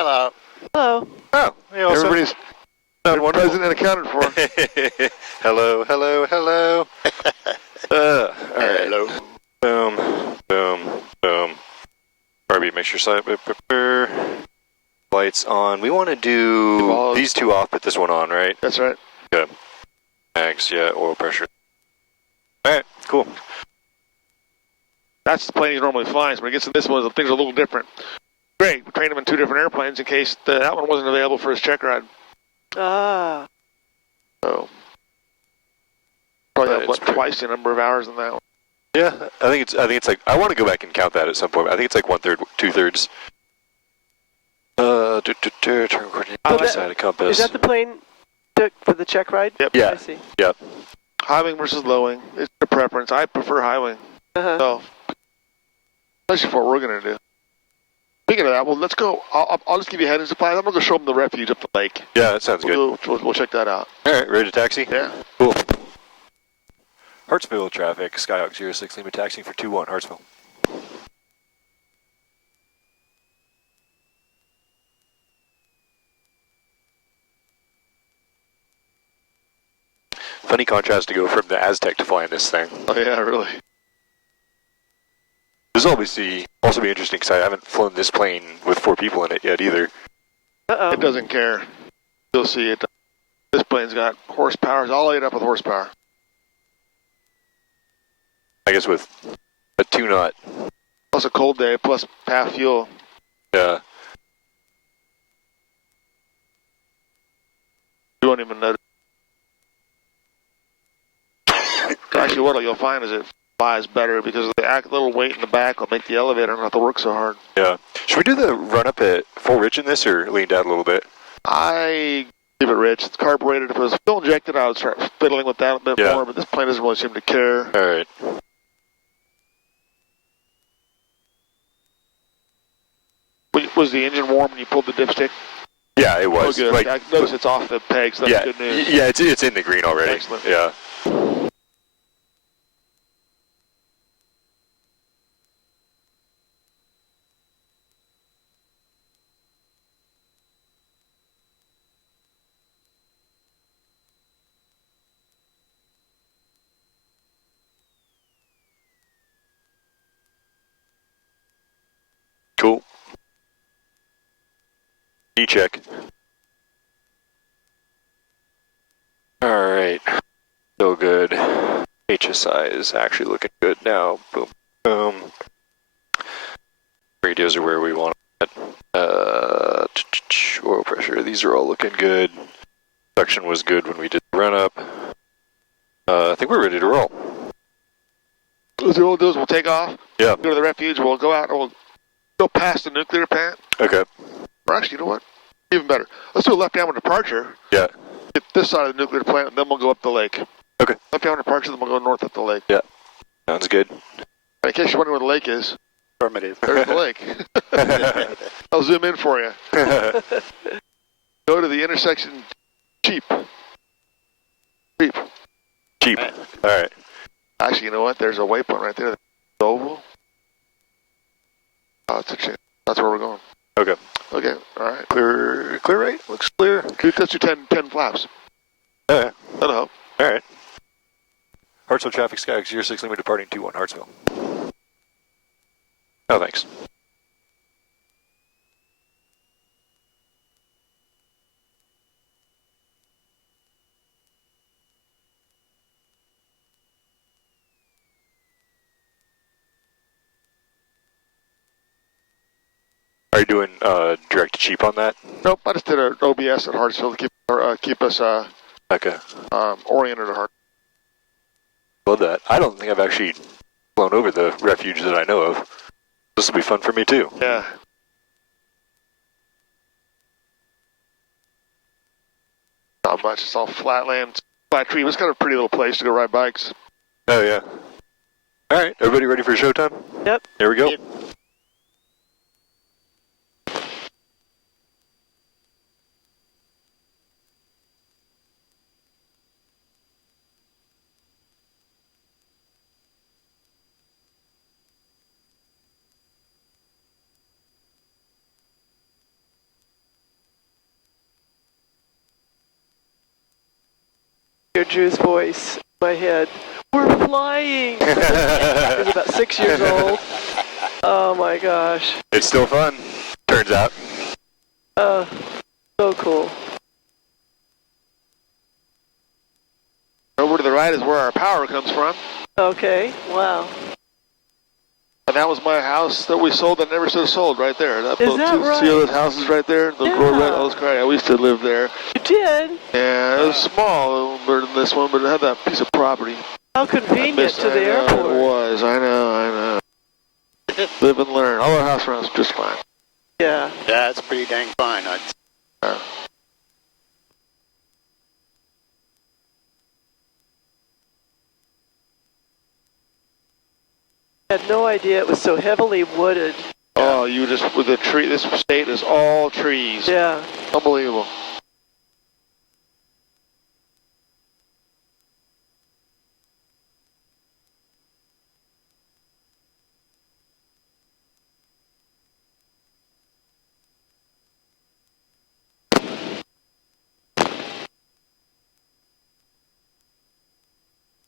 Hello. Hello. Oh, hey, also. Everybody's been present and accounted for. Hello, hello, hello. All right. Hello. Boom, boom, boom. RB, make sure side lights on. We want to do these two off, but this one on, right? That's right. Good. Mags, yeah, oil pressure. All right, cool. That's the plane he's normally flying. So when it gets to this one, things are a little different. Great. We trained him in 2 different airplanes in case that one wasn't available for his check ride. Ah. So probably have, twice the number of hours in that one. Yeah, I think it's like, I want to go back and count that at some point. I think it's like 1/3, 2/3. Turn coordinate, side of compass. Is that the plane for the check ride? Yep. Yeah. I see. Yep. High wing versus low wing. It's a preference. I prefer high wing. So, especially for what we're going to do. Speaking of that, well, let's go. I'll just give you a heading supply. I'm going to go show them the refuge up the lake. Yeah, that sounds good. We'll check that out. All right, ready to taxi? Yeah. Cool. Hartsville traffic, Skyhawk 06 Lima taxiing for 21, Hartsville. Funny contrast to go from the Aztec to flying this thing. Oh yeah, really. This will obviously also be interesting because I haven't flown this plane with 4 people in it yet either. It doesn't care. You'll see it. This plane's got horsepower. It's all ate up with horsepower. I guess with a 2-knot. Plus a cold day, plus half fuel. Yeah. You won't even notice. Actually, what you'll find is it flies better because of the little weight in the back will make the elevator not have to work so hard. Yeah. Should we do the run up at full rich in this or lean down a little bit? I give it rich. It's carbureted. If it was fuel injected, I would start fiddling with that a bit more, but this plane doesn't really seem to care. All right. Was the engine warm when you pulled the dipstick? Yeah, it was. Oh, good. Like, I noticed it's off the pegs. So that's good news. Yeah, it's in the green already. Excellent. Yeah. Cool. E-check. All right. So good. HSI is actually looking good now. Boom, boom. Radios are where we want it. Oil pressure. These are all looking good. Suction was good when we did the run up. I think we're ready to roll. What we'll do is we'll take off. Yeah. Go to the refuge. We'll go out and we'll go past the nuclear plant. Okay. Or actually, you know what? Even better. Let's do a left downward departure. Yeah. Get this side of the nuclear plant, and then we'll go up the lake. Okay. Left downward departure, then we'll go north up the lake. Yeah. Sounds good. In case you're wondering where the lake is. Affirmative. There's the lake. I'll zoom in for you. Go to the intersection. Cheap. Cheap. All right. Actually, you know what? There's a waypoint right there. The oval. Oh, it's a chance. That's where we're going. Okay. Okay. All right. Clear right? Looks clear. Let's do 10 flaps. Yeah. That'll help. All right. Hartsville traffic, Skyhawk 06 Lima departing 21, Hartsville. Oh, thanks. Are you doing direct to cheap on that? Nope. I just did an OBS at Hartsville to keep us Okay. oriented at Hartsville. Love that. I don't think I've actually flown over the refuge that I know of. This will be fun for me too. Yeah. Not much. It's all flat land, flat tree. It's kind of a pretty little place to go ride bikes. Oh, yeah. All right. Everybody ready for showtime? Yep. There we go. Yep. hear Drew's voice in my head. We're flying! He was about 6 years old. Oh my gosh. It's still fun, turns out. So cool. Over to the right is where our power comes from. Okay, wow. And that was my house that we sold that never should have sold right there. Is that right? See all those houses right there? The Yeah. those crying. We used to live there. You did? Yeah, it was small than this one, but it had that piece of property. How convenient to the airport. It was. I know. Live and learn. All our house runs just fine. Yeah. Yeah, it's pretty dang fine. I had no idea it was so heavily wooded. Oh, you just, with the tree, this state is all trees. Yeah. Unbelievable.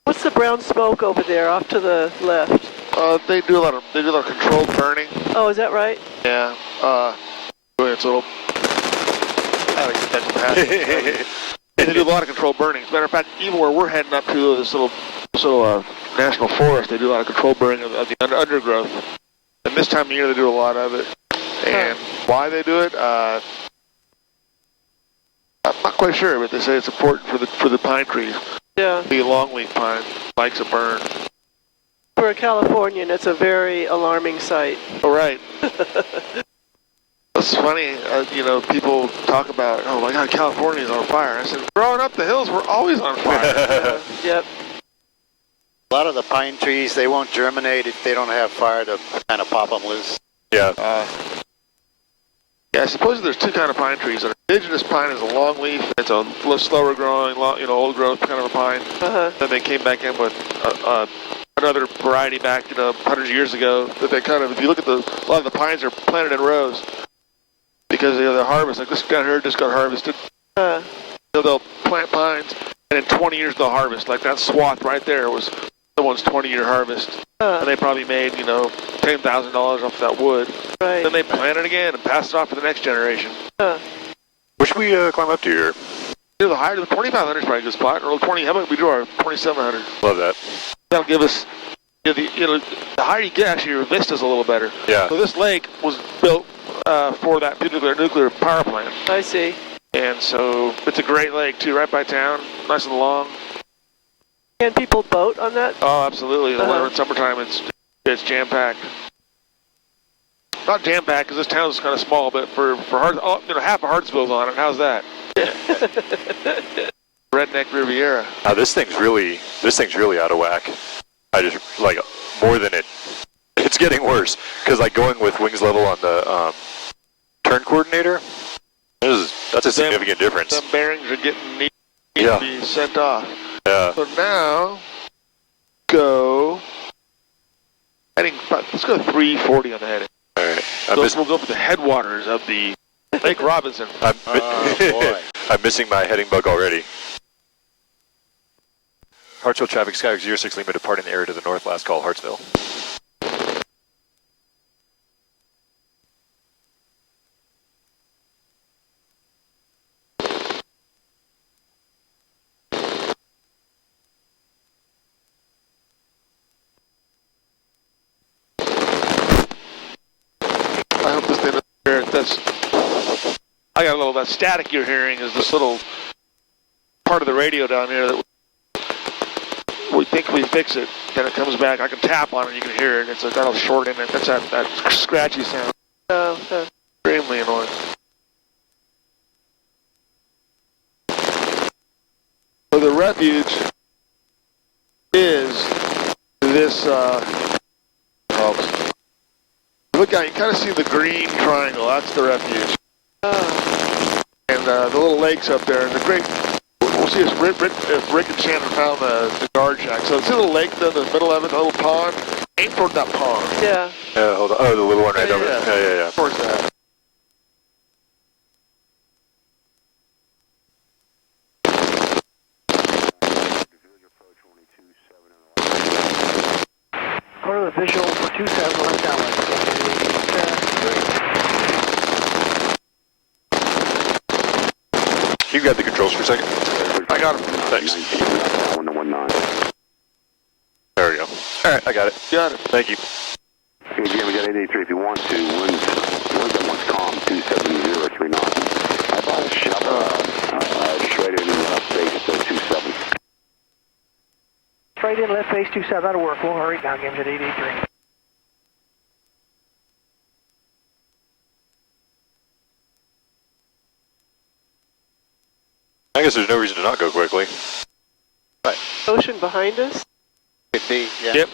What's the brown smoke over there off to the left? They do a lot of controlled burning. Oh, is that right? Yeah. It's a little. They do a lot of controlled burning. As a matter of fact, even where we're heading up to this little national forest, they do a lot of controlled burning of the undergrowth. And this time of year, they do a lot of it. And why they do it, I'm not quite sure, but they say it's important for the pine trees. Yeah. The longleaf pine likes a burn. For a Californian, it's a very alarming sight. Oh, right. It's funny, people talk about, oh my God, California's on fire. I said, growing up the hills, we're always on fire. Yep. A lot of the pine trees, they won't germinate if they don't have fire to kind of pop them loose. Yeah. Yeah, I suppose there's two kind of pine trees. An indigenous pine is a longleaf. It's a little slower growing, old growth kind of a pine. Then they came back in with another variety back, hundreds of years ago. That they kind of, if you look at a lot of the pines are planted in rows because the harvest. Like this down here just got harvested. So they'll plant pines, and in 20 years they'll harvest. Like that swath right there was someone's 20-year harvest. And they probably made, $10,000 off that wood. Right. Then they plant it again and pass it off to the next generation. What should we climb up to here? The higher, the 2,500 is probably a good spot. Or 20, how about we do our 2,700? Love that. That'll give us, the higher you get, actually, your vista's a little better. Yeah. So this lake was built for that nuclear power plant. I see. And so it's a great lake, too, right by town, nice and long. Can people boat on that? Oh, absolutely. In summertime, it's jam-packed. Not jam-packed because this town is kind of small, but for half of Hartsville's on it. How's that? Redneck Riviera. This thing's really out of whack. I just more than it. It's getting worse because going with wings level on the turn coordinator. That's a significant difference. Some bearings are getting need to be sent off. Yeah. So now, let's go 340 on the heading. All right. We'll go for the headwaters of the Lake Robinson. Boy. I'm missing my heading bug already. Hartsville traffic, Skyhawk 06 Lima departing the area to the north, last call, Hartsville. I hope this thing doesn't hear it. I got a little, that static you're hearing is this little part of the radio down here that we think we fix it, then it comes back. I can tap on it, you can hear it. It's got a short in it. That's that scratchy sound. Extremely annoying. So the refuge is this, look out, you kind of see the green triangle. That's the refuge. And the little lakes up there, and the great. We'll see if Rick and Shannon found the guard shack. So see the little lake there in the middle of it, the little pond. Aim toward that pond. Yeah. Hold on. Oh, the little one right over there. Yeah. Towards that. control for 27 left downwind. Can you grab the controls for a second? I got him. Thanks. There we go. All right, I got it. Got it. Thank you. Okay, Jim, we got 883 if you want to. Winds at once calm, 270, 3 knots. How about a shuttle? Straight in left base, 27. Straight in left base 27, that'll work. We'll hurry down, games at 883. I guess there's no reason to not go quickly. Ocean behind us? Could be, yeah. Yep.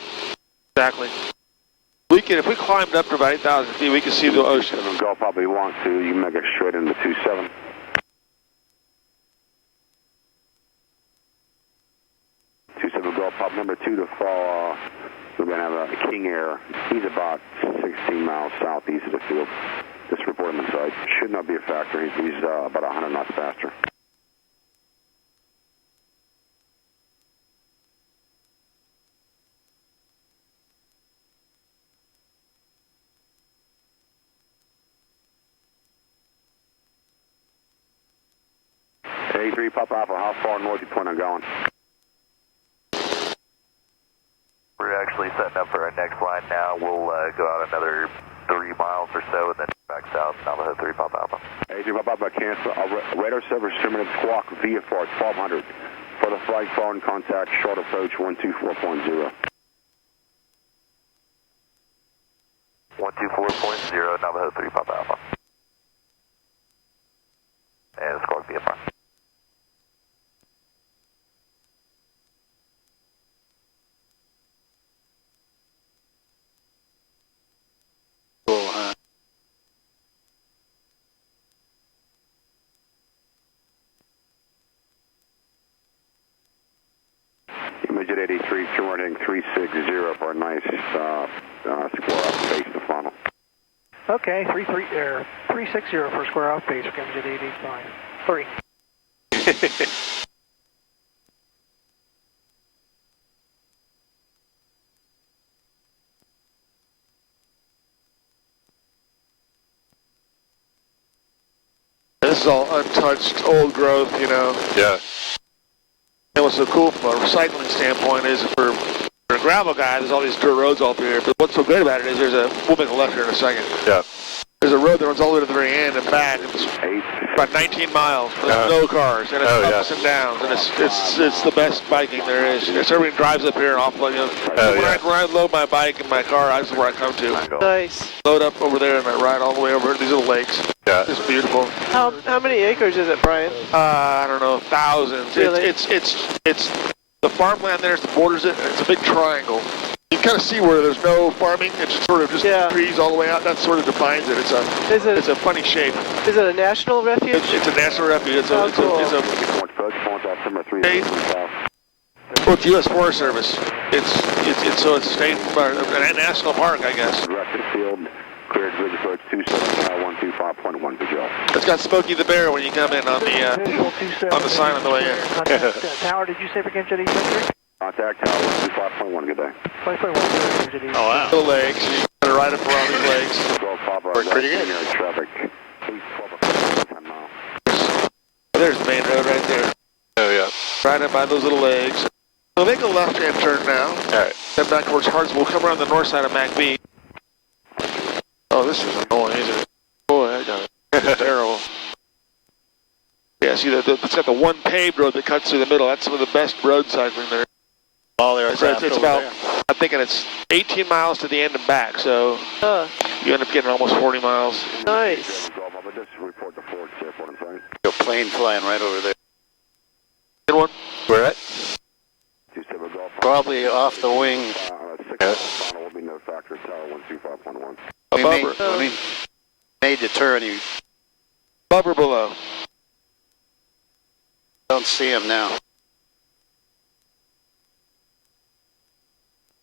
Exactly. We can, if we climbed up to about 8,000 feet, we can see the ocean. Go probably want to. You can make it straight into 27. Go pop number 2 to fall. We're going to have a King Air. He's about 16 miles southeast of the field. This report on the side. Should not be a factor. He's about 100 knots faster. A3 Pop Alpha, how far north you plan on going? We're actually setting up for our next line now. We'll go out another 3 miles or so and then back south, Navajo 3 Pop Alpha. A3 Pop Alpha, cancel. Radar service terminated squawk VFR 1200. For the flight phone, contact short approach 124.0. 124.0, Navajo 3 Pop Alpha. And squawk VFR. Image at 83, turning 360 for a nice square off base to funnel. Okay, 360 for square off base, games at 885. 3. This is all untouched, old growth, you know. Yeah. And what's so cool from a recycling standpoint is for a gravel guy, there's all these dirt roads all through here. But what's so great about it is we'll make a left here in a second. Yeah. There's a road that runs all the way to the very end and back. It's about 19 miles. There's no cars, and it's ups and downs, and it's the best biking there is. Everybody drives up here and offload. You know, when I load my bike in my car, that's where I come to. Nice. Load up over there, and I ride all the way over to these little lakes. Yeah. It's beautiful. How many acres is it, Brian? I don't know, thousands. Really? It's the farmland there borders it, and it's a big triangle. You can kind of see where there's no farming. It's just sort of trees all the way out. That sort of defines it. It's a funny shape. Is it a national refuge? It's a national refuge. It's a well, it's U.S. Forest Service. It's state a national park, I guess. Cleared bridge approach 27.125.1 visual. It's got Smokey the Bear when you come in on the sign on the way in. Tower, did you say for Games at 883? Contact tower 125.1, good day. 5.1. Oh, wow. The lakes. You gotta ride up around these lakes. Worked pretty good. Traffic. There's the main road right there. Oh, yeah. Right up by those little lakes. We'll make a left-hand turn now. All right. Then back towards Hartsville. We'll come around the north side of MacB. Oh, this is annoying, isn't it? Boy, I got it. It's terrible. Yeah, see, it's got the one paved road that cuts through the middle. That's some of the best road cycling there. It's about, I'm thinking it's 18 miles to the end and back, so you end up getting almost 40 miles. Nice. A plane flying right over there. Good one. Where at? Probably off the wing. Above We made the turn. You or below? don't see him now.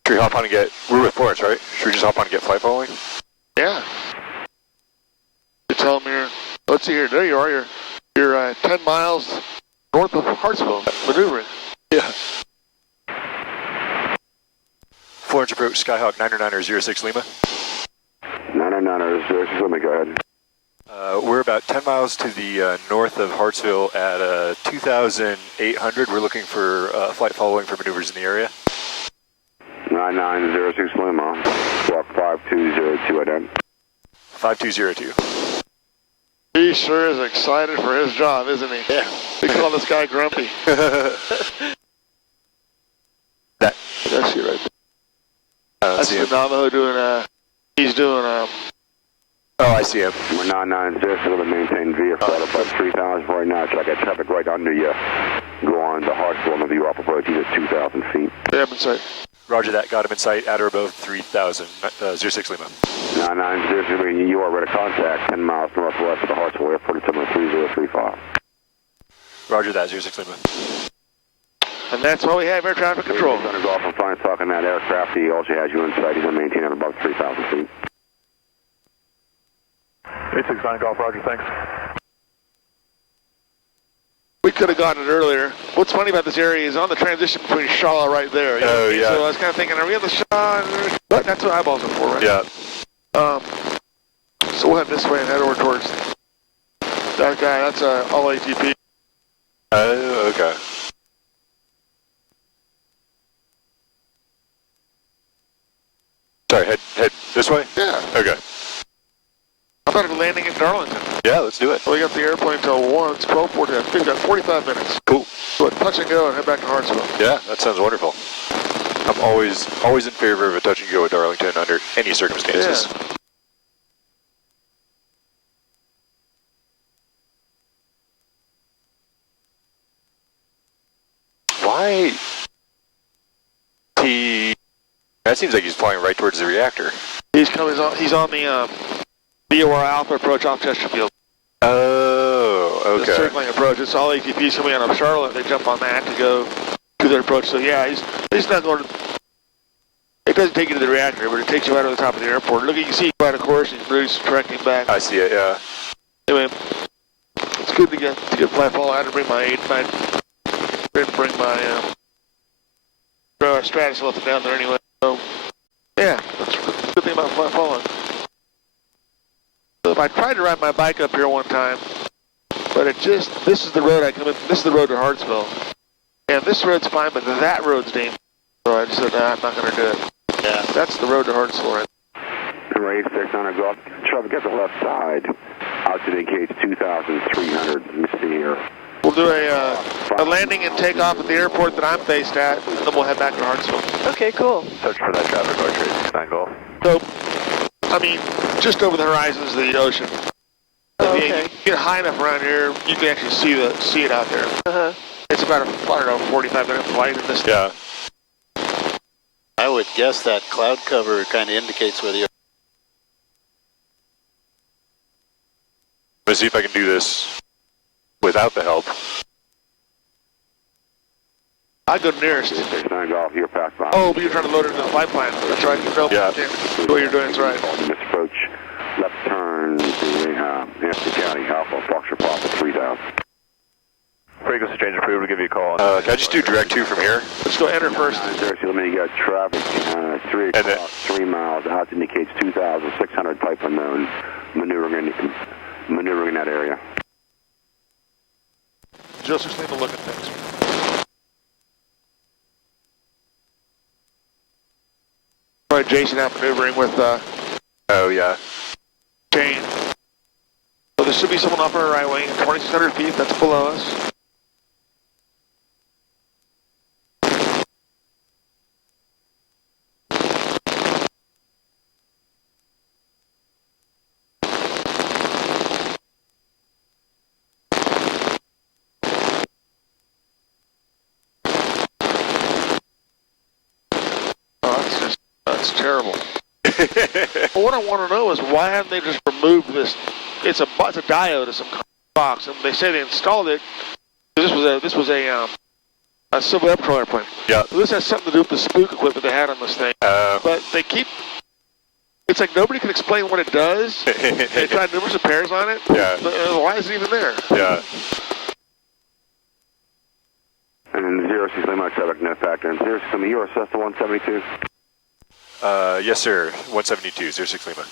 Should we hop on and we're with Florence, right? Should we just hop on and get flight following? Yeah. You tell them let's see here, there you are, you're 10 miles north of Hartsville, maneuvering. Yeah. 4-inch approach, Skyhawk 90906 Lima. 90906 Lima, go ahead. We're about 10 miles to the north of Hartsville at 2,800. We're looking for flight following for maneuvers in the area. 9906 Lima, squawk 5202 again. 5202. He sure is excited for his job, isn't he? Yeah. We call this guy grumpy. That's you right there. That's the Navajo doing, he's doing, Oh, I see him. We're 996, a little maintained vehicle at about 3,000 right now. So I got traffic right under you. Go on the Hartsville and view off approach, he's at 2,000 feet. yeah, in sight. Roger that, got him in sight, at or above 3,000, 06 Lima. 990, you are ready to contact 10 miles northwest of the Hartsville Airport at 3035. Roger that, 06 Lima. And that's why we have air traffic control. He's going to go off and find talking that aircraft. He also has you in sight. He's going to maintain at above 3,000 feet. 869 Golf, Roger, thanks. We could have gotten it earlier. What's funny about this area is on the transition between Shaw right there. You know? Yeah. So I was kind of thinking, are we on the Shaw? But that's what eyeballs are for, right? Yeah. So we'll head this way and head over towards that guy. That's all ATP. Okay. Sorry, head this way? Yeah. Okay. I thought we'd be landing in Darlington. Yeah, let's do it. So we got the airplane until 1. It's 12:40. We've got 45 minutes. Cool. So touch and go and head back to Hartsville. Yeah, that sounds wonderful. I'm always in favor of a touch and go at Darlington under any circumstances. Yeah. Why? That seems like he's flying right towards the reactor. He's on the BOR Alpha approach off Chesterfield. Oh, The okay. circling approach. It's all ATPs coming out of Charlotte. They jump on that to go to their approach. So yeah, he's not going to. It doesn't take you to the reactor, but it takes you right over the top of the airport. Look, you can see right, of course, he's Bruce tracking back. I see it. Yeah. Anyway, it's good to get fly fall. I had to bring my Stratus left it down there anyway. So yeah, that's the good thing about fly falling. So I tried to ride my bike up here one time, but this is the road I come in. This is the road to Hartsville, and this road's fine, but that road's dangerous. So I just said, nah, I'm not going to do it. Yeah. That's the road to Hartsville, right? Number 869 Golf. Traffic at the left side. Altitude indicates 2,300. Let me see here. We'll do a landing and takeoff at the airport that I'm based at, and then we'll head back to Hartsville. Okay, cool. Search for that traffic, Roger, 869 Golf. So, I mean, just over the horizons of the ocean. Oh, If okay. you get high enough around here, you can actually see it out there. Uh-huh. It's about a 45-minute flight in this. Yeah. I would guess that cloud cover kind of indicates where the... Let's see if I can do this without the help. I go nearest. 869 Golf, you're past behind. Oh, but you're trying to load it into the flight plan. That's right. No, Yeah. The way you're doing is right. Misapproach. Left turn to Hampton County, Alpha, Foxtrot Papa 3000. Frequency change approved, we'll give you a call. Can I just do direct 2 from here? Let's go enter first. Seriously, let me get traffic. 3 And o'clock, 3 miles. Out indicates 2,600 type unknown. Maneuvering in that area. Joseph's need to look at things. Right, Jason out maneuvering with Oh, yeah. Jane. So there should be someone off our right wing, 2,600 feet. That's below us. That's terrible. Well, what I want to know is why haven't they just removed this? It's a diode of some box, and they say they installed it. This was a civil air patrol airplane. Yeah. So this has something to do with the spook equipment they had on this thing. But they keep. It's like nobody can explain what it does. They tried numerous repairs on it. Yeah. But, why is it even there? Yeah. And 06 Lima traffic, no factor. And 06 Lima, you're Cessna 172. Yes, sir. 172, 06 Lima.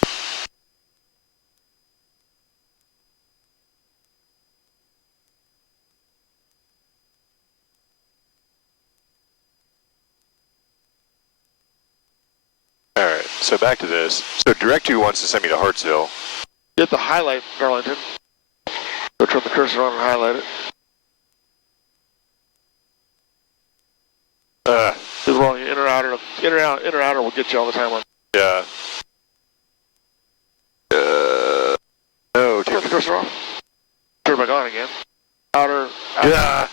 All right, so back to this. So Direct 2 wants to send me to Hartsville. You have to highlight Darlington. Go turn the cursor on and highlight it. Because well, inner outer will get you all the time on. Yeah. No, Turn the cursor off. Turn it back on again. Outer. Yeah.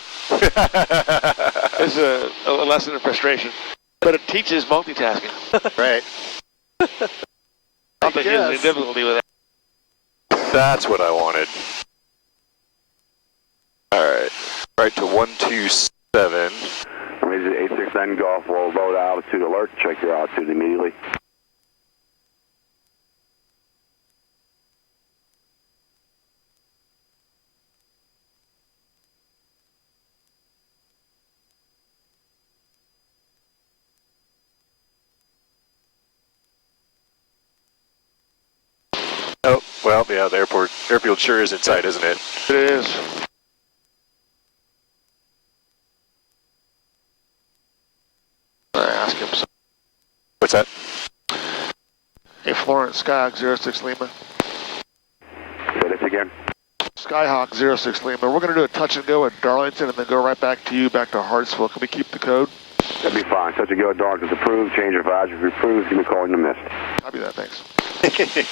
This is a lesson in frustration, but it teaches multitasking. Right. I don't think there's any difficulty with that. That's what I wanted. All right. Right to 127. Raise it 869 Golf, will load altitude alert, check your altitude immediately. Oh, well, yeah, the airfield sure is inside, isn't it? It is. I ask him something. What's that? Hey, Florence, Skyhawk 06 Lima. Say this again. Skyhawk 06 Lima. We're going to do a touch and go at Darlington and then go right back to you, back to Hartsville. Can we keep the code? That'd be fine. Touch and go at Darlington's approved. Change of advisory approved. Give me a call in the mist. Copy that, thanks.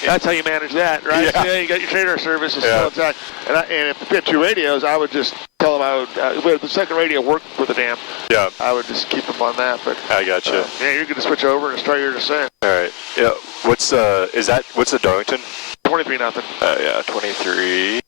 That's how you manage that, right? Yeah. So, yeah, you got your trainer service. It's Yeah. still intact. And if we had two radios, I would just tell them if the second radio worked with the dam, Yeah, I would just keep them on that. But I got you. yeah, you're going to switch over and start your descent. All right. Yeah. What's the Darlington? 23-0. Yeah, 23.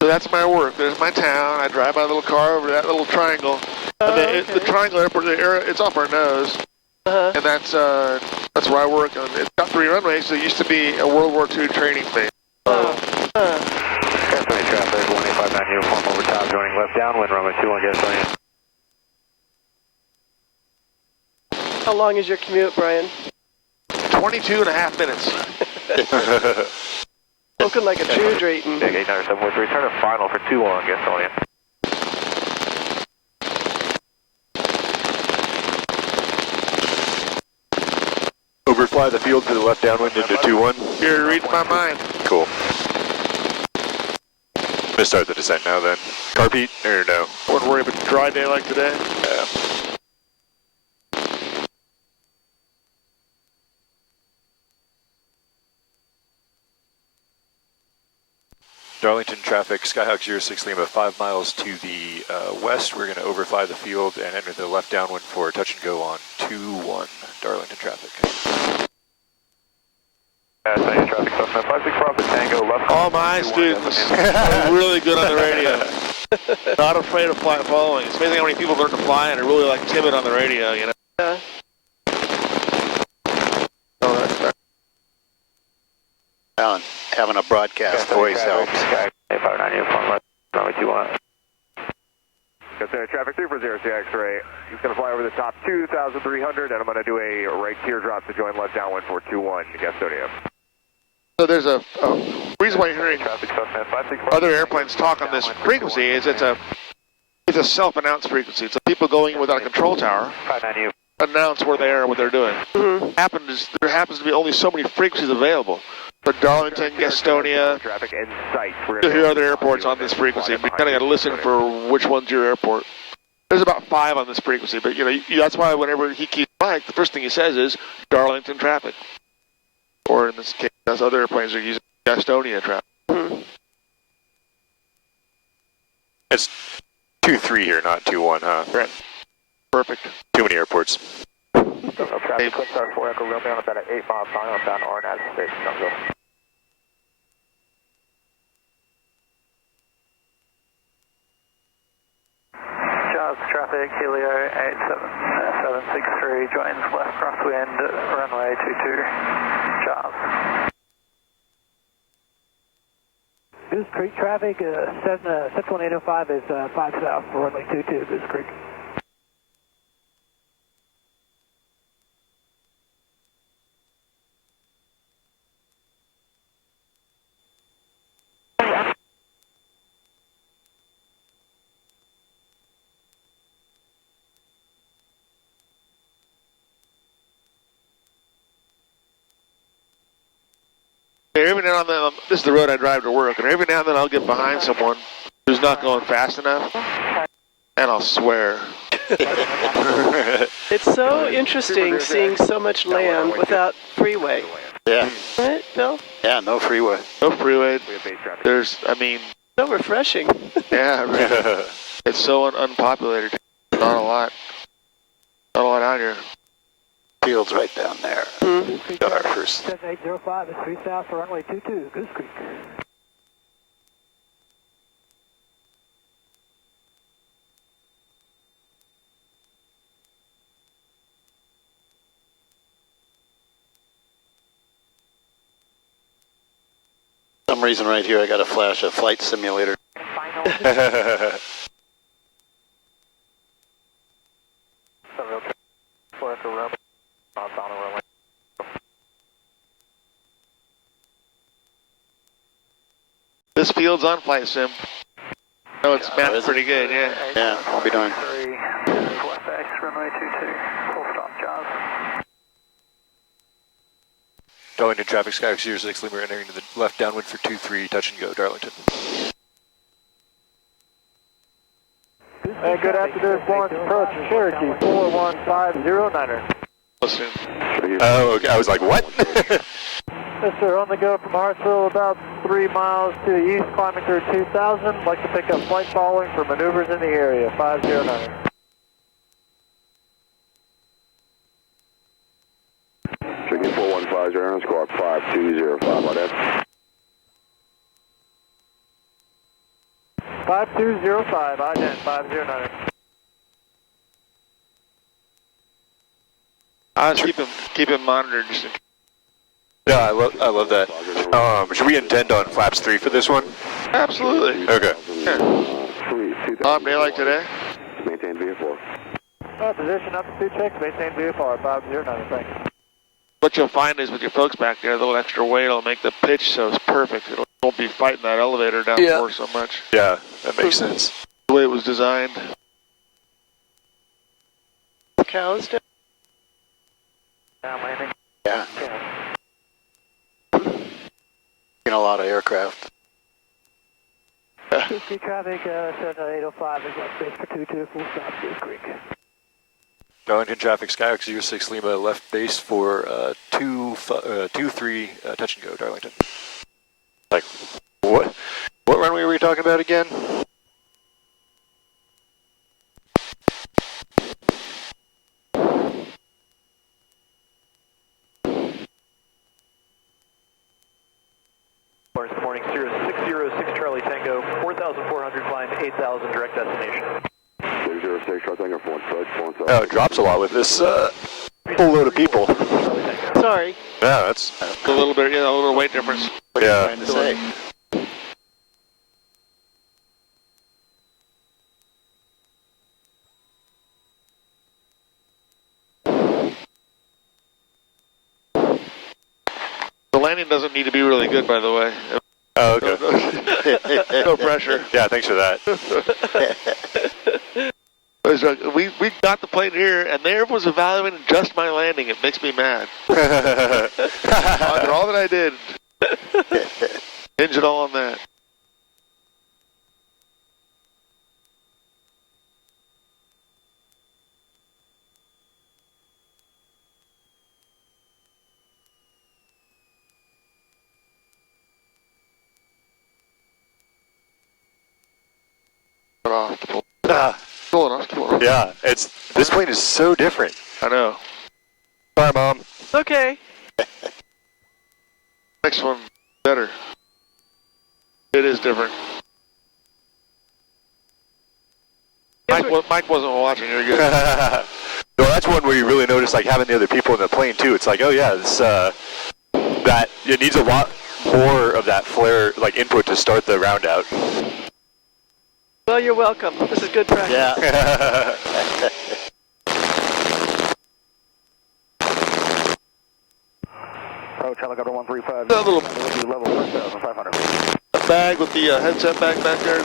So that's my work. There's my town. I drive my little car over that little triangle. And the triangle airport, it's off our nose. And that's where I work. And it's got 3 runways. So it used to be a World War II training base. Gasoline traffic, 1859 uniform over top, joining left downwind, runway 21, gasoline. How long is your commute, Brian? 22.5 minutes. Looking like a true Drayton. Big 897 return to final for 2-1, gasoline. Overfly the field to the left downwind into 2-1. You're reading my mind. Cool. Let's start the descent now then. Carpete or no? Wouldn't worry about a dry day like today. Yeah. Darlington traffic, Skyhawk 06 Lima, 5 miles to the west. We're going to overfly the field and enter the left downwind for touch and go on 2-1, Darlington traffic. Traffic, Cessna 56 Tango, left. All my students are really good on the radio. Not afraid of following. It's amazing how many people learn to fly and are really like timid on the radio, you know? Yeah. Oh, that's fair. Alan, having a broadcast voice helps. 859 uniform left, runway 21. Traffic 340 X-ray. He's going to fly over the top 2,300, and I'm going to do a right teardrop to join left downwind for 2-1, Gastonia. So there's a reason why you're hearing Traffic, Cessna 56. other airplanes talk on this frequency is it's a self-announced frequency. So people going in without a control tower 59 announce where they are and what they're doing. There happens to be only so many frequencies available. But Darlington, Gastonia, traffic in sight. you'll hear other airports on this frequency. You kind of got to listen for which one's your airport. There's about 5 on this frequency, but you know that's why whenever he keeps mic, the first thing he says is Darlington traffic. Or in this case, those other airplanes are using Gastonia traffic. It's 2-3 here, not 2-1, huh? Right. Perfect. Too many airports. Traffic, Quick Star 4 Echo Romeo on about an 8-mile final down Oranaz Station. Go. Jaws traffic, Helio 87763, joins left crosswind, runway 22, Jaws. Goose Creek traffic, Cessna 61805 is 5 south for runway 22, Goose Creek. Every now and then, this is the road I drive to work, and every now and then I'll get behind someone who's not going fast enough, and I'll swear. It's so interesting seeing so much land without freeway. Yeah. Right, Bill? Yeah, no freeway. No freeway. There's, I mean, So refreshing. yeah, really. It's so unpopulated. Not a lot. Not a lot out here. Fields right down there. Got our first. Cessna 805 is 3 south for runway 22, Goose Creek. For some reason right here I got a flash of flight simulator. This field's on flight sim. Oh, it's mapped pretty good, yeah. Yeah, I'll be doing. runway 22, full stop, Jaws. Darlington traffic, Skyhawk 06 Lima entering to the left downwind for 23, touch and go, Darlington. Hey, good afternoon, Florence approach Cherokee 41509er. Listen. Oh, okay. I was like, what? Yes, sir, on the go from Hartsville, about 3 miles to the east, climbing through 2000. Like to pick up flight following for maneuvers in the area, 509er. Cherokee 4150, Air Squawk 5205, my dad. 5205, ident 509er. I'll keep him monitored just in case. Yeah, I love that. Should we intend on flaps 3 for this one? Absolutely. Okay. Daylight today. Maintain VFR. Position altitude check, maintain VFR 509er, thanks. What you'll find is with your folks back there, a little extra weight will make the pitch so it's perfect. It won't be fighting that elevator down forward so much. Yeah, that makes sense. The way it was designed. Cows down. Yeah. Seen a lot of aircraft. Goose Creek traffic, Cessna 805 is left base for 22, full stop, Goose Creek. Darlington traffic, Skyhawk 06 Lima left base for 23, touch and go, Darlington. Like, what runway were we talking about again? Morning 0606 Charlie Tango, 4,400 climb, 8,000 direct destination. 606, Charlie Tango, 4 Oh, it drops a lot with this full load of people. Sorry. Yeah, that's... A little bit, a little weight difference. What are you trying to say? The landing doesn't need to be really good, by the way. Oh, okay. No pressure. Yeah, thanks for that. We got the plane here, and there was evaluating just my landing. It makes me mad. After all that I did, hinge it all on that. Cool enough. Yeah, this plane is so different. I know. Sorry, Mom. Okay. Next one, better. It is different. Mike wasn't watching. You're good. No, that's one where you really notice, like, having the other people in the plane, too. It's like, oh, yeah, this, that, it needs a lot more of that flare, like, input to start the round out. Well, you're welcome. This is good practice. Yeah. Approach helicopter 135. That little Level 1,500. bag with the headset bag back there.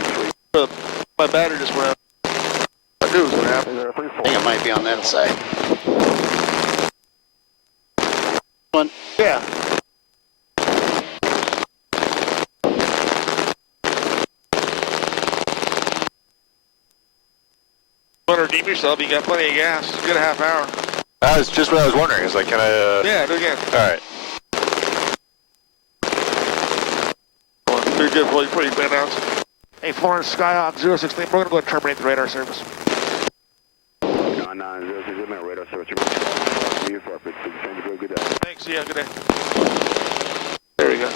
My battery just went out. I knew it was going to happen. I think it might be on that side. One. Yeah. want to redeem yourself, you got plenty of gas. Good half hour. That was just what I was wondering. Is like, can I? Yeah, do it again. All right. Pretty good before you announce. Hey, Florence, Skyhawk 016, we're going to go and terminate the radar service. 990 radar service. Good day. Thanks, yeah, good day. There you go.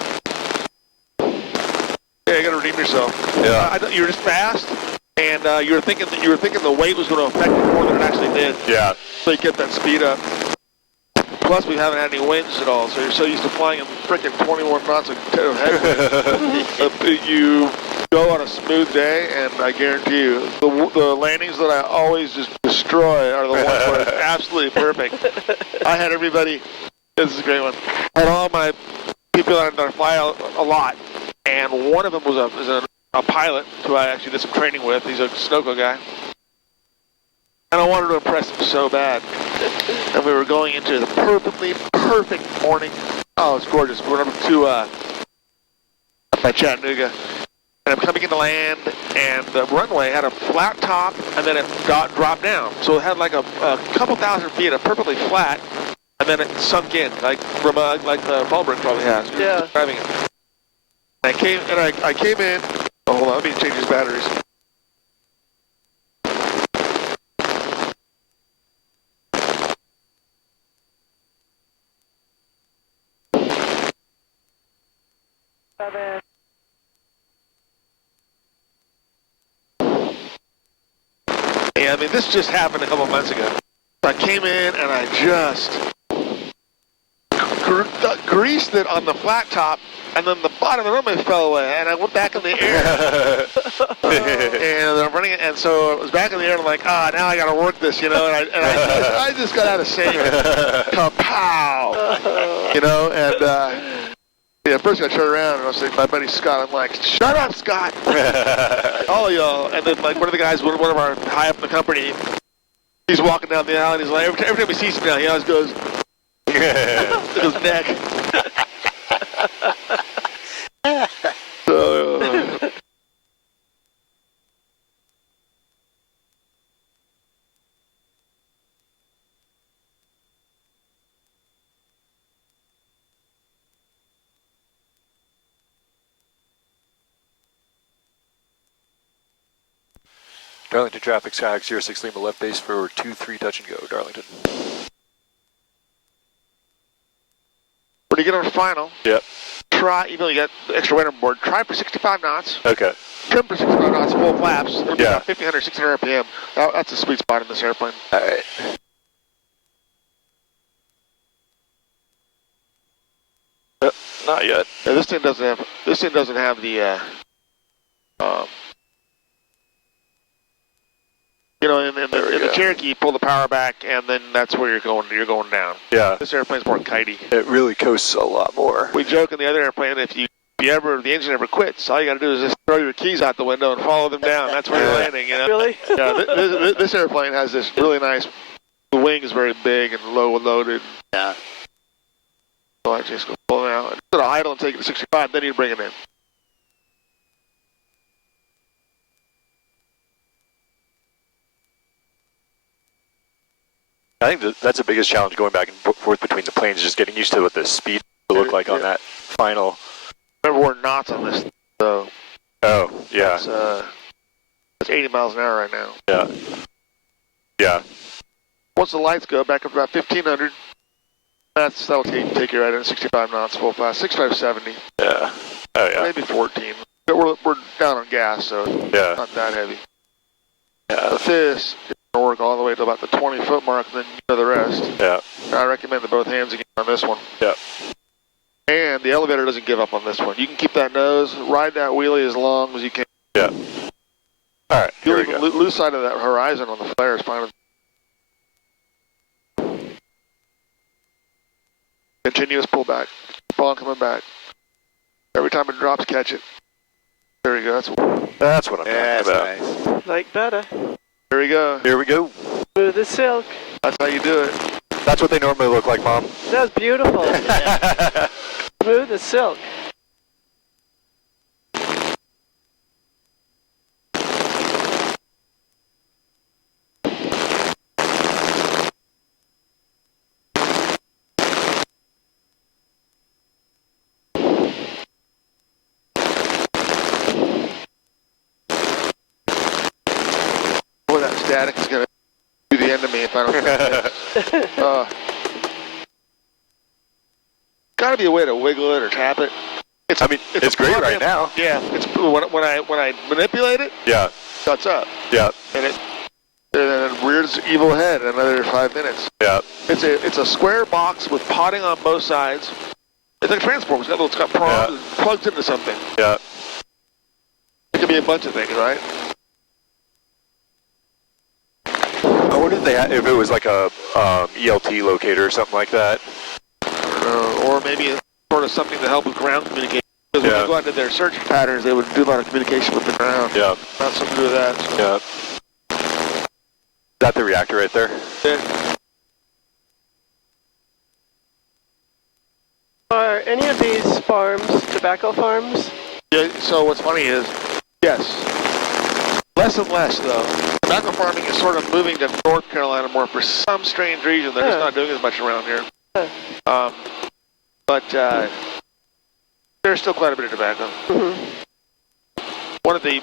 Yeah, you got to redeem yourself. Yeah. You were just fast, and you were thinking the weight was going to affect it more than it actually did. Yeah. So you kept that speed up. Plus, we haven't had any winds at all, so you're so used to flying in frickin' 21 knots of headwind. You go on a smooth day, and I guarantee you, the landings that I always just destroy are the ones where it's absolutely perfect. I had everybody, this is a great one, I had all my people that I fly a lot, and one of them was a pilot who I actually did some training with. He's a Sunoco guy. And I wanted to impress him so bad. And we were going into the perfectly perfect morning. Oh, it's gorgeous. We went up to up by Chattanooga. And I'm coming into land, and the runway had a flat top, and then it dropped down. So it had like a couple thousand feet of perfectly flat, and then it sunk in, like the Fallbrook probably has. Yeah. Driving it. And I came in. Oh, hold on. Let me change these batteries. Yeah, I mean, this just happened a couple months ago. I came in and I just greased it on the flat top, and then the bottom of the runway fell away, and I went back in the air. And I'm running it, and so it was back in the air, and I'm like, now I got to work this, you know, and I just got out of sync. Kapow! You know, and first I turned around and I was like, my buddy Scott, I'm like, shut up, Scott! All of y'all. And then, like, one of the guys, one of our high up in the company, he's walking down the aisle and he's like, every time he sees me now, he always goes, his neck. Darlington traffic, Skyhawk 06 Lima left base for 23 touch and go, Darlington. When you get on final, Yep. try, even though you got extra weight on board, try for 65 knots. Okay. Trim for 65 knots, full flaps. It'll be Yeah. about 1,500, 600 RPM. That's a sweet spot in this airplane. All right. Not yet. Yeah, this thing doesn't have the you know, in the Cherokee, you pull the power back, and then that's where you're going down. Yeah. This airplane's more kitey. It really coasts a lot more. We joke in the other airplane, if the engine ever quits, all you got to do is just throw your keys out the window and follow them down. That's where you're landing, you know? Really? Yeah, this airplane has this really nice, the wing is very big and low and loaded. Yeah. So I just go pull them out. Instead of idle and take it to 65, then you bring it in. I think that's the biggest challenge going back and forth between the planes, just getting used to what the speed will look like on that final. Remember, we're knots on this, so. Oh, yeah. It's 80 miles an hour right now. Yeah. Yeah. Once the lights go back up to about 1,500, that'll take you right in 65 knots, full fast, 6570. Yeah. Oh, yeah. Maybe 14. But we're down on gas, so Yeah. it's not that heavy. Yeah. But this is going to work all the way to about the 20-foot mark, and then you know the rest. Yeah. I recommend the both hands again on this one. Yeah. And the elevator doesn't give up on this one. You can keep that nose, ride that wheelie as long as you can. Yeah. All right, here You'll we even go. lose sight of that horizon on the flare is fine. Continuous pullback. Keep on coming back. Every time it drops, catch it. There we go. That's what I'm Yeah, talking that's about. nice. Like better. There we go. Here we go. Smooth as silk. That's how you do it. That's what they normally look like, Mom. That's beautiful. Smooth as silk. static is going to do the end of me if I don't get it. Got to be a way to wiggle it or tap it. It's great right now. Yeah, it's when I manipulate it. Yeah. Shuts up. Yeah. And it rears evil head in another 5 minutes. Yeah. It's a square box with potting on both sides. It's like a transformer. It's got prongs and plugs into something. Yeah. It could be a bunch of things, right? I wonder if it was like a ELT locator or something like that. I don't know. Or maybe sort of something to help with ground communication. Because when you go out to their search patterns, they would do a lot of communication with the ground. Yeah. Not something to do with that. So. Yeah. Is that the reactor right there? Yeah. Are any of these farms tobacco farms? Yeah, so what's funny is, yes. Less and less, though. Tobacco farming is sort of moving to North Carolina more for some strange reason. They're just not doing as much around here. But there's still quite a bit of tobacco. Mm-hmm. One of the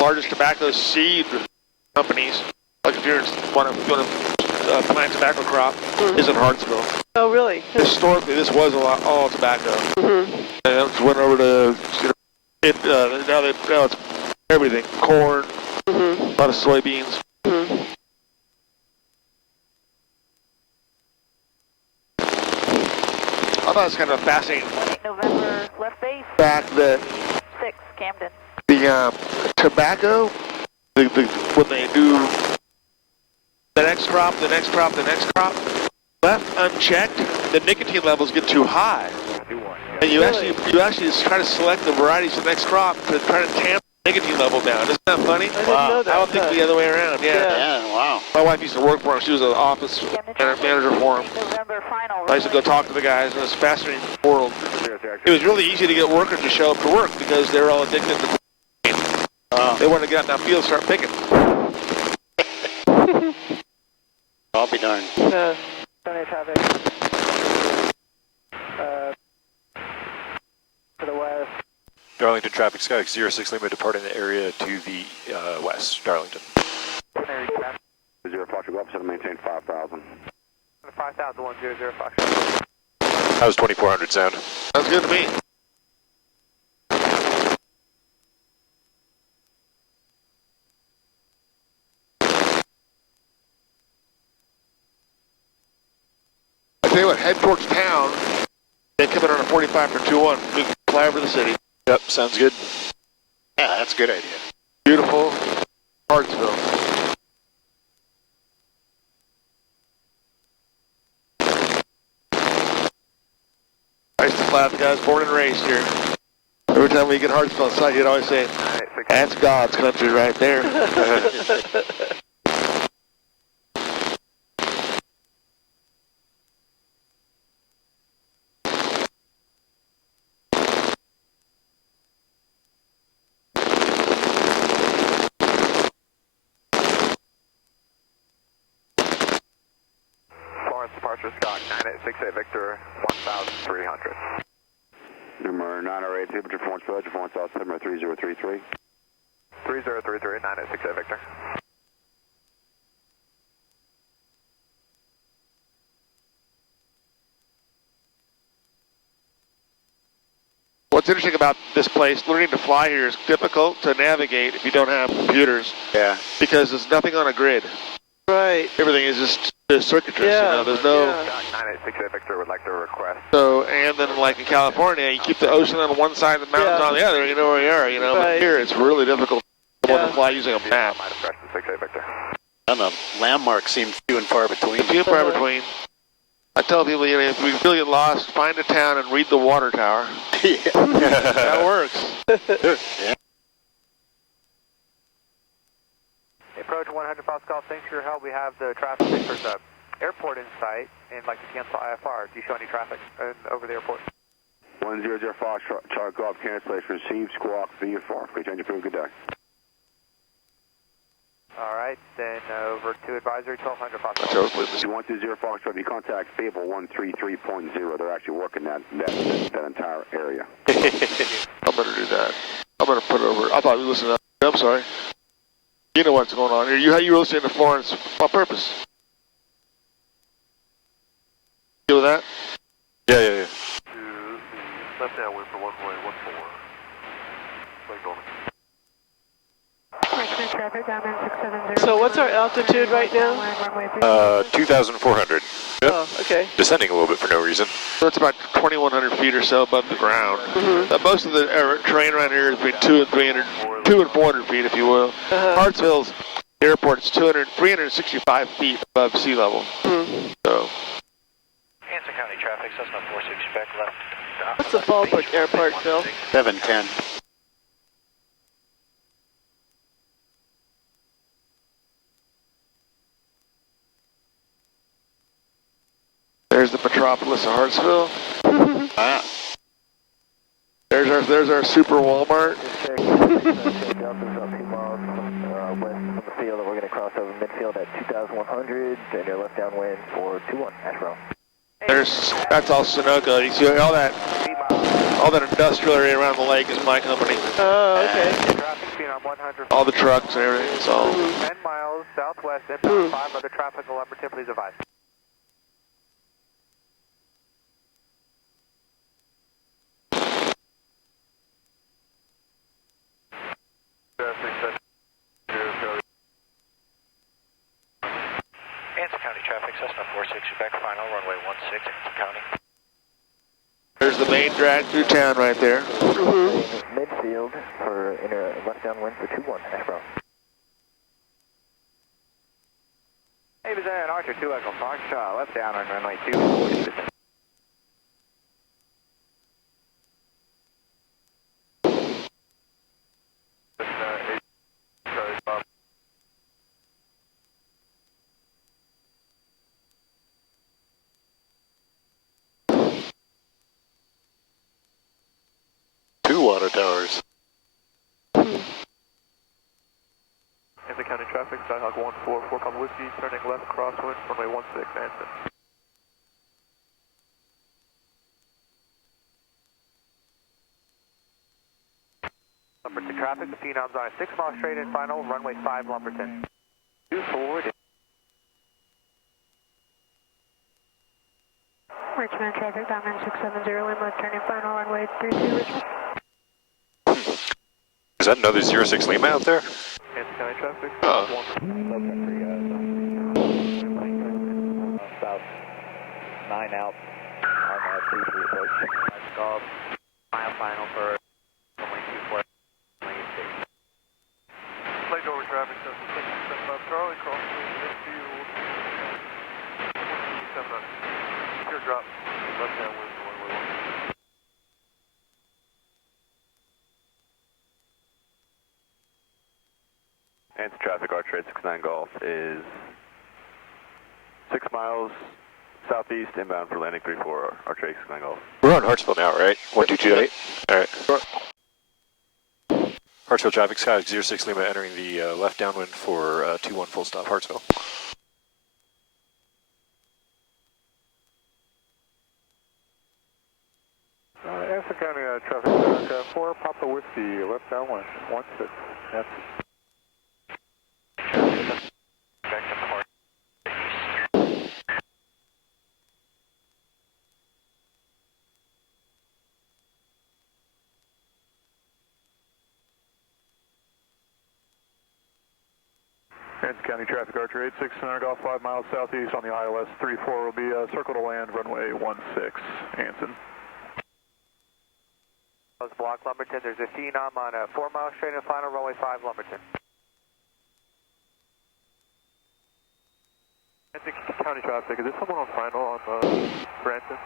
largest tobacco seed companies, like if you want to plant tobacco crop, is in Hartsville. Oh, really? Historically, this was all tobacco. Mm-hmm. And it went over to now it's everything: corn, a lot of soybeans. Mm-hmm. I thought it was kind of fascinating. November, left base. Fact that 6, Camden. the tobacco, when they do the next crop, left unchecked, the nicotine levels get too high, and you actually try to select the varieties for the next crop to try to tamp the nicotine level down. Isn't that funny? I didn't know that. I would think the other way around. Yeah, wow. My wife used to work for him. She was an office manager for him. November final. I used to go talk to the guys, and it was a fascinating world. It was really easy to get workers to show up to work because they were all addicted to they wanted to get out in that field and start picking. I'll be darned. Sunday traffic. To the west. Darlington traffic, Skyhawk 06 Lima departing the area to the west, Darlington. 0 Fox, go up, and maintain 5,000. 5,000, 100 Fox. That was 2400 sound. Sounds good to me. I tell you what, head towards town. They come in on a 45 for 2-1. We can fly over the city. Yep, sounds good. Yeah, that's a good idea. Beautiful Hartsville. I used to fly with the guys born and raised here. Every time we get Hartsville in sight, you'd always say, that's God's country right there. Departure Scott 9868 Victor 1300. Number 908, temperature 4 Village, 4 South, 3033. 3033 9868 Victor. What's interesting about this place, learning to fly here is difficult to navigate if you don't have computers. Yeah. Because there's nothing on a grid. Right. Everything is just circuitry. Yeah. You know, there's no. Scott 9868 Victor would like to request. So, and then like in California, you keep the ocean on one side and the mountains on the other. You know where you are. You know, Right. but here it's really difficult to fly using a map. Minus 68 Victor. And the landmarks seem few and far between. Few and far between. I tell people, you know, if we really get lost, find a town and read the water tower. That works. Yeah. Approach 100 Pascal, thanks for your help. We have the traffic for the airport in sight and like to cancel IFR. Do you show any traffic over the airport? 100 Fox, Charlie Golf, cancellation received, squawk, VFR. Please change your food, good day. All right, then over to advisory 1200 Pascal. 120 Fox, you contact Fable 133.0. They're actually working that entire area. I'm going to do that. I'm going to put it over. I thought we listened to that. I'm sorry. You know what's going on here. You were listening to Florence on purpose. You with that? Yeah. To the left downwind for 1.14. So what's our altitude right now? 2,400. Yep. Oh, okay. Descending a little bit for no reason. So it's about 2,100 feet or so above the ground. Most of the terrain around here is between 2 and 400 feet, if you will. Hartsville's airport is 365 feet above sea level. So. Hanson County traffic, Cessna 46, back left. What's the ballpark airport, Phil? 710. There's the metropolis of Hartsville. There's our super Walmart. West from the field, and we're going to cross over midfield at 2,100, and your left downwind for 21, Asheville. That's all Sunoco. You see all that industrial area around the lake is my company. Oh, okay. Traffic speed on 100. All the trucks and everything. It's all. 10 miles southwest, inbound 5 other traffic alarm, please advise. Hanson County traffic, Cessna 46, back final, runway 16, Hanson County. There's the main drag through town right there. Midfield for left downwind for 21, Asheville. Hey, Bazan, Archer 2 Echo Fox, left down on runway 2. Two water towers. Hanson County traffic, Skyhawk 144, Papa Whiskey, turning left crosswind, runway 16, Hanson. Lumberton traffic, the Phenom's on a 6 mile straight in final, runway 5, Lumberton. 2 forward. Richmond traffic, Diamond 670, left turning final, runway 32, Richmond. Is that another 06 Lima out there? Hanson County traffic, Oh. About 9 out on that C3 approach. Golf, mile final for runway 24, runway 6. Lake over traffic, Cessna 6 Charlie, crossing midfield. 7 Pure drop, left downwind, runway 1. Hanson traffic, Archer 869 Golf is 6 miles southeast, inbound for landing 34, Archer 869 Golf. We're on Hartsville now, right? 1228? Alright. Hartsville traffic, Skyhawk 06 Lima entering the left downwind for 21 full stop Hartsville. Hanson County traffic, 4 Papa Whiskey, left downwind, 16. Yes. Back to port. Hanson County traffic, Archer 869 Golf 5 miles southeast on the ILS 34 will be circle to land, runway 16, Hanson. Block Lumberton, there's a Phenom on a 4 mile straight and final, runway 5 Lumberton. Hanson County traffic, is this someone on final on Branson?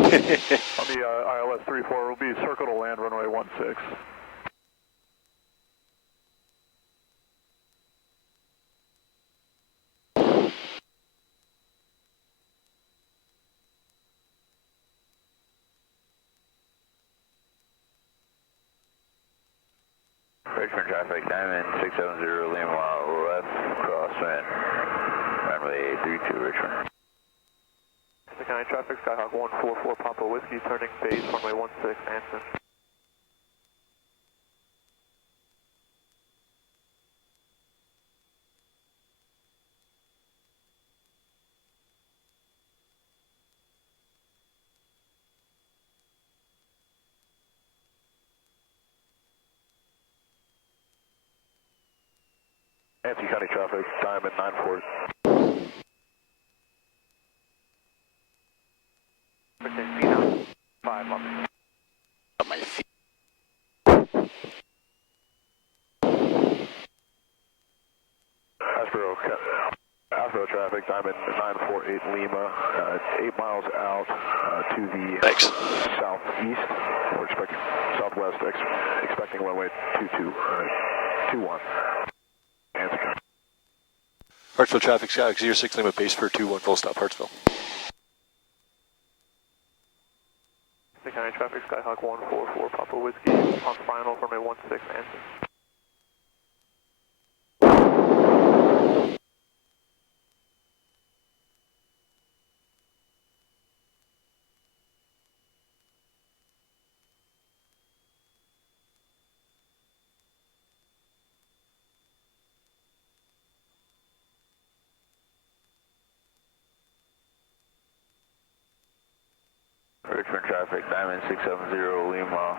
On the ILS 34 will be circle to land, runway 16. Richmond traffic, Diamond 670 Lima left, crosswind, runway 32 Richmond. Hanson County traffic, Skyhawk 144 Papa Whiskey, turning base, runway 16, Hanson. Nancy County traffic, Diamond 94. 15 feet out, 5 on My feet. Hartsville traffic, Diamond 948 Lima, 8 miles out to the Thanks. southeast. We're expecting southwest, expecting runway 21. Answer. Hartsville traffic, Skyhawk 06 Lima, base for 21 full stop, Hartsville. County traffic, Skyhawk 144, Papa Whiskey, on final for runway 16, answer. Richmond traffic, Diamond 670 Lima,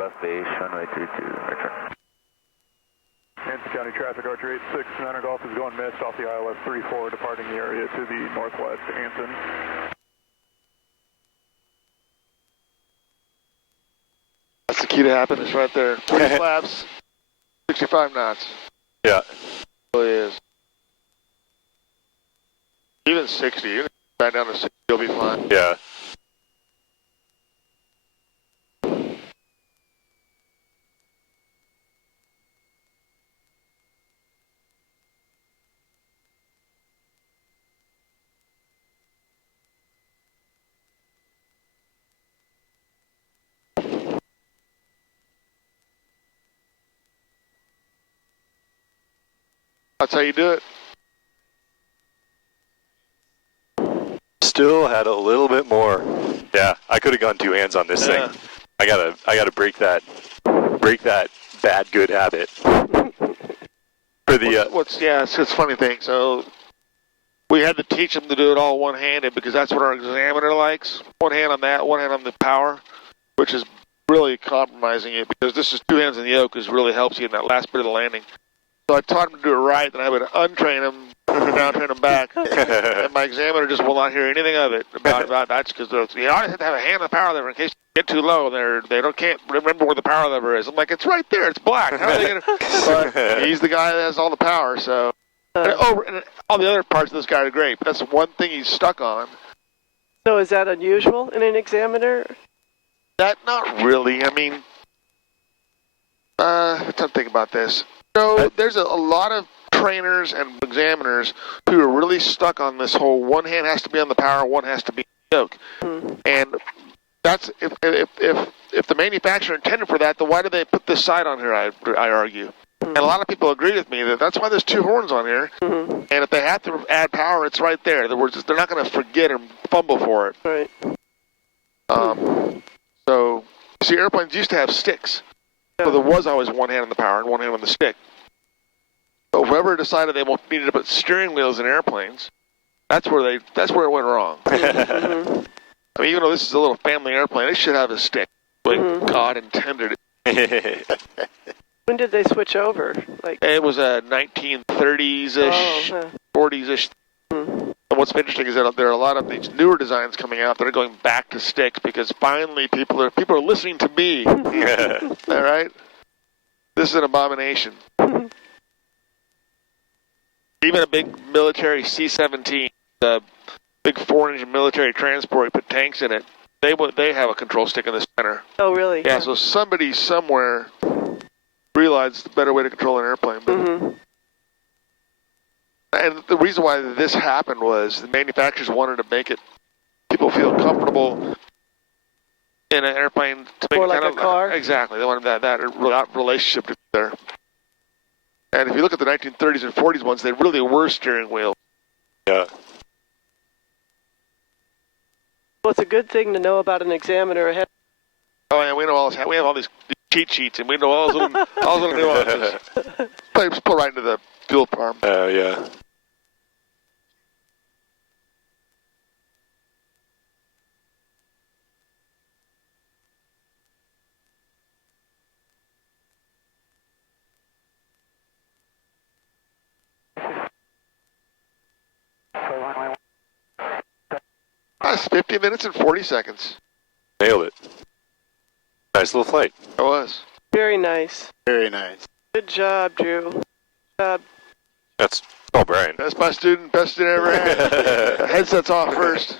left base, runway 32, return. Nancy County traffic, Archer 86, Niner Golf is going missed off the ILS 34, departing the area to the northwest, Anson. That's the key to happiness right there. 20 flaps, 65 knots. Yeah. It really is. Even 60, even back down to 60, you'll be fine. Yeah. That's how you do it. Still had a little bit more. Yeah, I could have gone 2 hands on this thing. I gotta break that bad good habit. For the it's a funny thing. So we had to teach them to do it all one-handed because that's what our examiner likes. One hand on that, one hand on the power, which is really compromising it because this is 2 hands on the yoke, which really helps you in that last bit of the landing. So I taught him to do it right, then I would untrain him, down train him back, and my examiner just will not hear anything of it about that's because you always have to have a hand on the power lever in case you get too low. They can't remember where the power lever is. I'm like, it's right there. It's black. How are they gonna? But he's the guy that has all the power. So and all the other parts of this guy are great, but that's the one thing he's stuck on. So is that unusual in an examiner? That not really. I mean, I'm trying to think about this. So there's a lot of trainers and examiners who are really stuck on this whole one hand has to be on the power, one has to be on the yoke. And that's if the manufacturer intended for that, then why did they put this side on here? I argue. And a lot of people agree with me that that's why there's 2 horns on here. And if they have to add power, it's right there. In other words, they're not going to forget or fumble for it. Right. So see, airplanes used to have sticks. So there was always one hand on the power and one hand on the stick. But whoever decided they needed to put steering wheels in airplanes, that's where it went wrong. I mean, even though this is a little family airplane, it should have a stick, like God intended it. When did they switch over? Like it was a 1930s-ish, 40s-ish. And what's interesting is that there are a lot of these newer designs coming out that are going back to sticks because finally people are listening to me. All right? This is an abomination. Even a big military C-17, a big 4-engine military transport, you put tanks in it, they have a control stick in the center. Oh, really? Yeah, so somebody somewhere realized the better way to control an airplane. But, and the reason why this happened was the manufacturers wanted to make it people feel comfortable in an airplane to make more it like kind a of car. Exactly. They wanted that relationship there. And if you look at the 1930s and 40s ones, they really were steering wheels. Yeah. Well, it's a good thing to know about an examiner ahead. Oh yeah, we know all this. We have all these cheat sheets, and we know all those little nuances. Just pull right into the fuel farm. Oh yeah. That's 50 minutes and 40 seconds. Nailed it. Nice little flight. It was. Very nice. Very nice. Good job, Drew. Good job. That's, oh, Brian. That's my student, best student I ever had. Headset's off first.